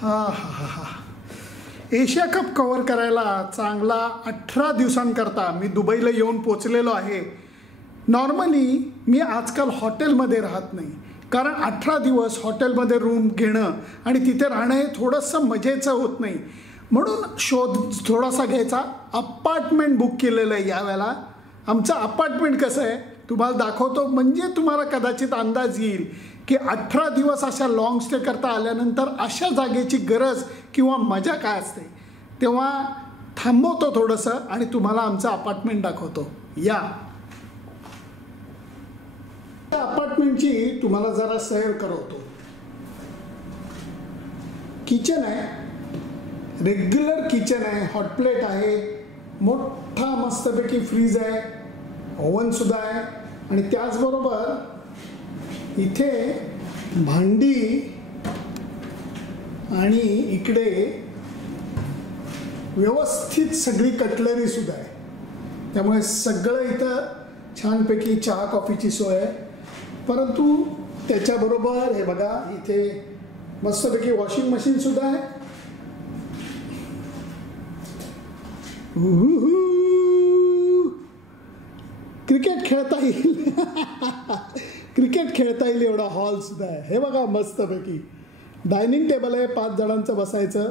हा हा हा हा एशिया कप कव्हर करायला चांगला 18 दिवसांकरता मी दुबईला येऊन पोचलेलो आहे. नॉर्मली मी आजकाल हॉटेलमध्ये राहत नाही, कारण 18 दिवस हॉटेलमध्ये रूम घेणं आणि तिथे राहणं हे थोडंसं मजेचं होत नाही. म्हणून शोध थोडासा घ्यायचा. अपार्टमेंट बुक केलेलं आहे यावेळेला. आमचं अपार्टमेंट कसं आहे तुम्हाला दाखवतो, म्हणजे तुम्हाला कदाचित अंदाज येईल की 18 दिवस अशा लाँग स्टे करता आल्यानंतर अशा जागेची गरज किंवा मजा काय असते. तेव्हा थांबवतो थोडंसं आणि तुम्हाला आमचं अपार्टमेंट दाखवतो. या अपार्टमेंटची तुम्हाला जरा सैर करवतो. किचन आहे, रेग्युलर किचन आहे, हॉट प्लेट आहे, मोठा मस्तपैकी फ्रीज आहे, ओव्हनसुद्धा आहे आणि त्याचबरोबर इथे भांडी आणि इकडे व्यवस्थित सगळी कटलरी सुद्धा आहे. त्यामुळे सगळं इथं छानपैकी चहा कॉफीची सोय आहे. परंतु त्याच्याबरोबर हे बघा इथे मस्तपैकी वॉशिंग मशीन सुद्धा आहे. क्रिकेट खेळता येईल क्रिकेट खेळता येईल एवढा हॉल सुद्धा आहे. हे बघा मस्तपैकी डायनिंग टेबल आहे, 5 जणांचं बसायचं.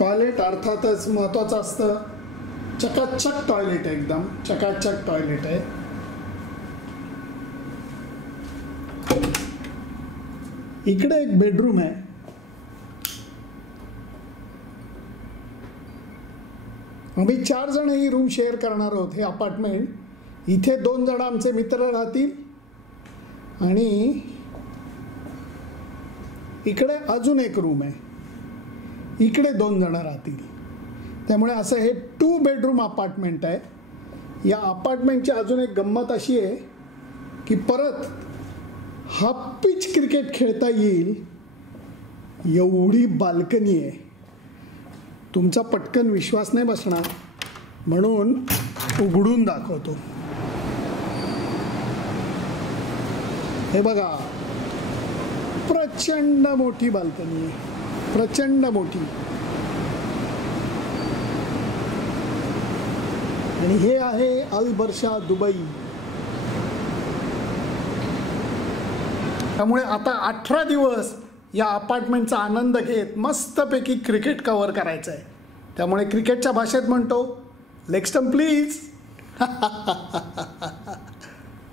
टॉयलेट अर्थातच महत्त्वाचं असतं. चकाचक टॉयलेट आहे, एकदम चकाचक टॉयलेट आहे. इकडे एक बेडरूम आहे. आम्ही 4 जण ही रूम शेअर करणार आहोत. हे अपार्टमेंट इथे 2 जण आमचे मित्र राहतील आणि इकडे अजून एक रूम आहे, इकडे 2 जण राहतील. त्यामुळे असं हे 2 बेडरूम अपार्टमेंट आहे. या अपार्टमेंटची अजून एक गंमत अशी आहे की परत हाफ पिच क्रिकेट खेळता येईल एवढी बाल्कनी आहे. तुमचा पटकन विश्वास नाही बसणार म्हणून उघडून दाखवतो. हे बघा प्रचंड मोठी बाल्कनी आहे, प्रचंड मोठी. आणि हे आहे अल बर्शा दुबई. त्यामुळे आता 18 दिवस या अपार्टमेंटचा आनंद घेत मस्तपैकी क्रिकेट कव्हर करायचं आहे. त्यामुळे क्रिकेटच्या भाषेत म्हणतो, लेग स्टंप प्लीज.